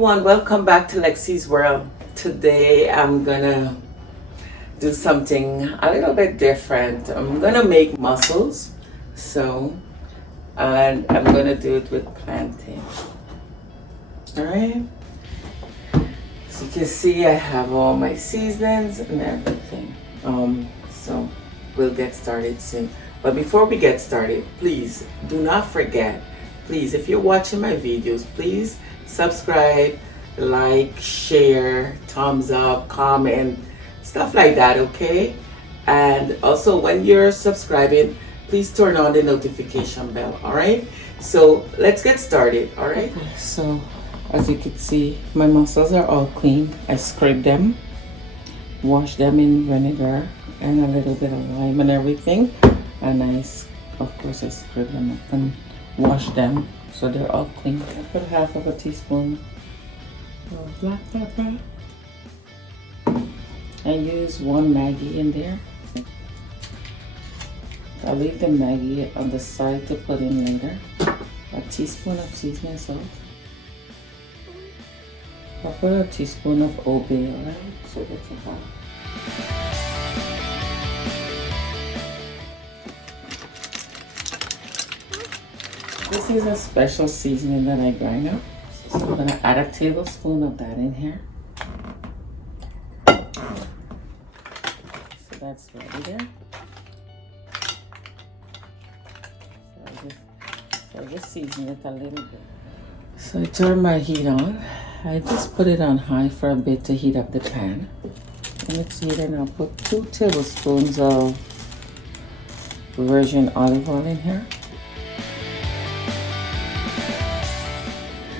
everyone, welcome back to Lexi's World. Today I'm gonna do something a little bit different. I'm gonna make mussels, and I'm gonna do it with plantain. Alright, so you can see I have all my seasonings and everything. So we'll get started soon. But before we get started, please do not forget, please, if you're watching my videos, please subscribe, like, share, thumbs up, comment, stuff like that, okay? And also when you're subscribing, please turn on the notification bell, all right? So let's get started, all right? Okay, so as you can see, my mussels are all clean. I scraped them, washed them in vinegar and a little bit of lime and everything. And of course, I scraped them up and washed them so they're all clean. I put half of a teaspoon of black pepper. I use 1 Maggi in there. I'll leave the Maggi on the side to put in later. A teaspoon of seasoning salt. I'll put a teaspoon of Old Bay, alright? So that's about. This is a special seasoning that I grind up. So I'm gonna add a tablespoon of that in here. So that's ready there. So I just season it a little bit. So I turn my heat on. I just put it on high for a bit to heat up the pan. And it's heating. I'll put 2 tablespoons of virgin olive oil in here.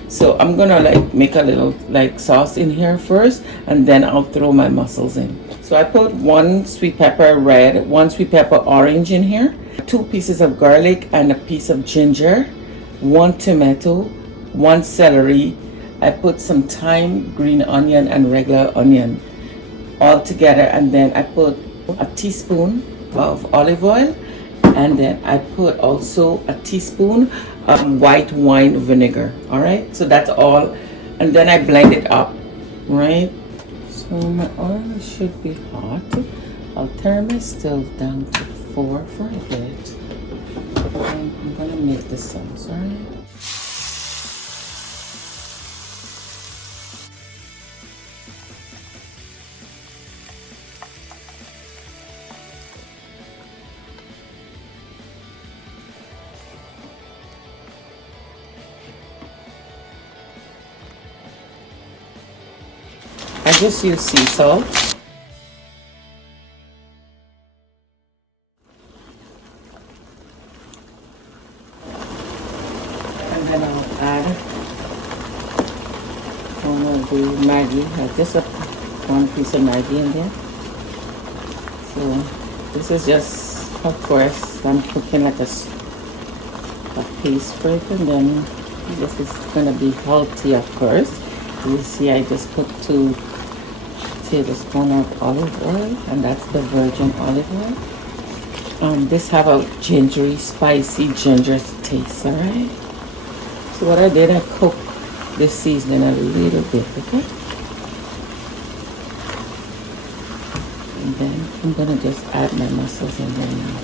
So I'm gonna make a little sauce in here first, and then I'll throw my mussels in. So I put 1 sweet pepper red, 1 sweet pepper orange in here, 2 pieces of garlic and a piece of ginger, 1 tomato, 1 celery. I put some thyme, green onion and regular onion all together, and then I put a teaspoon of olive oil, and then I put also a teaspoon of white wine vinegar. All right, so that's all, and then I blend it up, right? So my oil should be hot. I'll turn my stove down to 4 for a bit, and I'm gonna make the sauce. All right. I just use sea salt. And then I'll add one of the Maggi. Just 1 piece of Maggi in there. So this is just, of course, I'm cooking like a paste for it, and then this is gonna be healthy, of course. You see, I just put 2 tablespoons of olive oil, and that's the virgin olive oil. This have a gingery, spicy ginger taste, all right? So what I did, I cooked this seasoning a little bit, okay? And then I'm gonna just add my mussels in there now.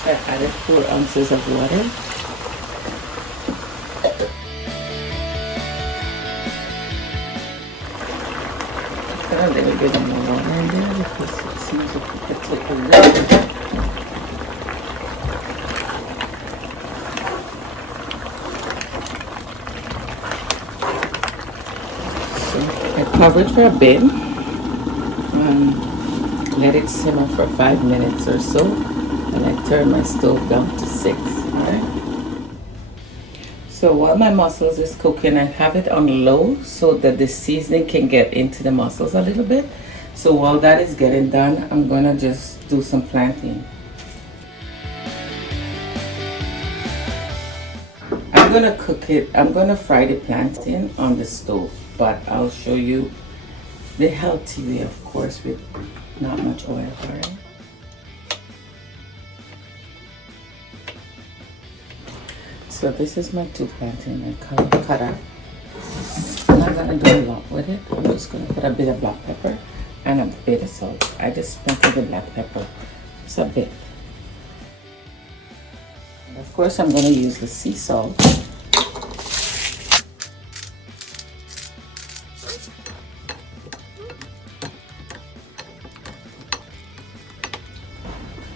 I added 4 ounces of water. Put a little bit more water in there because it seems like it's like a little bit. So I cover it for a bit. Let it simmer for 5 minutes or so. And I turn my stove down to 6, right? So while my mussels is cooking, I have it on low so that the seasoning can get into the mussels a little bit. So while that is getting done, I'm gonna just do some plantain. I'm gonna cook it, I'm gonna fry the plantain on the stove, but I'll show you the healthy way, of course, with not much oil, alright? So this is my 2 plantain I cut up. I'm not gonna do a lot with it. I'm just gonna put a bit of black pepper and a bit of salt. I just sprinkled the black pepper, just a bit. And of course, I'm gonna use the sea salt.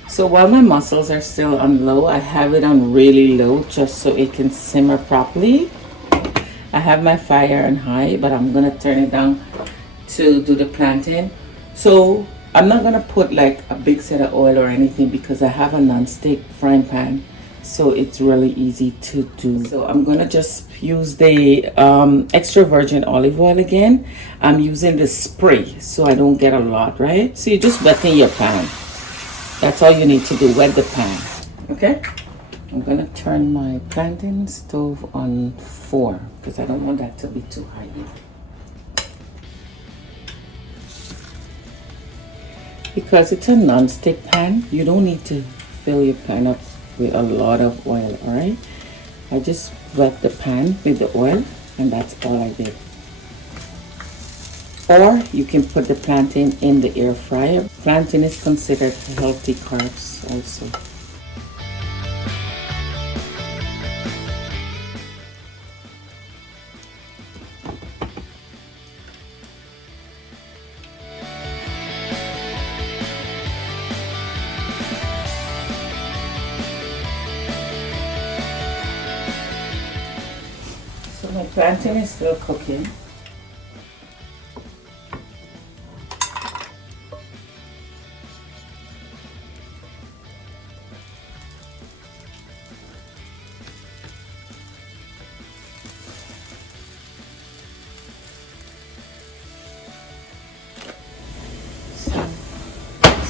So while my mussels are still on low, I have it on really low just so it can simmer properly. I have my fire on high, but I'm gonna turn it down to do the plantain. So I'm not gonna put like a big set of oil or anything because I have a non-stick frying pan, so it's really easy to do. So I'm gonna just use the extra virgin olive oil again. I'm using the spray so I don't get a lot, right? So you just wetting your pan. That's all you need to do, wet the pan, okay? I'm gonna turn my plantain stove on 4 because I don't want that to be too high yet. Because it's a non-stick pan, you don't need to fill your pan up with a lot of oil, all right? I just wet the pan with the oil and that's all I did. Or you can put the plantain in the air fryer. Plantain is considered healthy carbs also. So my plantain is still cooking.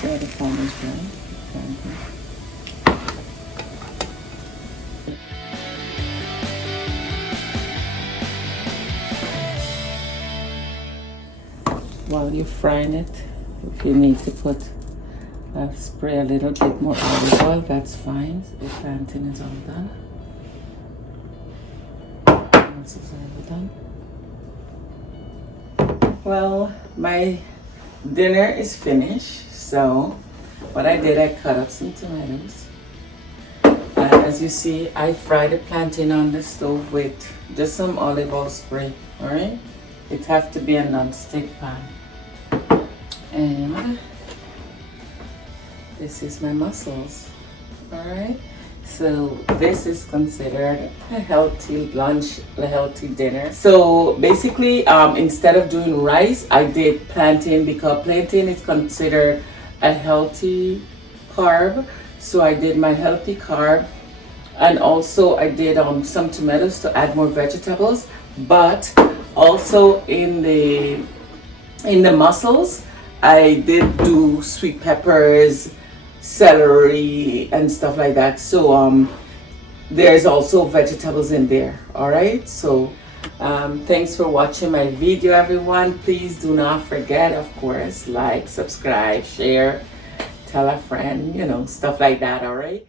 So the pan is done. While you're frying it, if you need to put spray a little bit more olive oil, that's fine. The plantain is all done. This is all done. Well, my dinner is finished. So what I did, I cut up some tomatoes. As you see, I fried the plantain on the stove with just some olive oil spray. All right, it has to be a non-stick pan. And this is my mussels. All right, so this is considered a healthy lunch, a healthy dinner. So basically, instead of doing rice, I did plantain because plantain is considered a healthy carb. So I did my healthy carb, and also I did some tomatoes to add more vegetables. But also in the mussels, I did do sweet peppers, celery, and stuff like that. So there's also vegetables in there. All right, so thanks for watching my video, everyone. Please do not forget, of course, like, subscribe, share, tell a friend, you know, stuff like that. All right.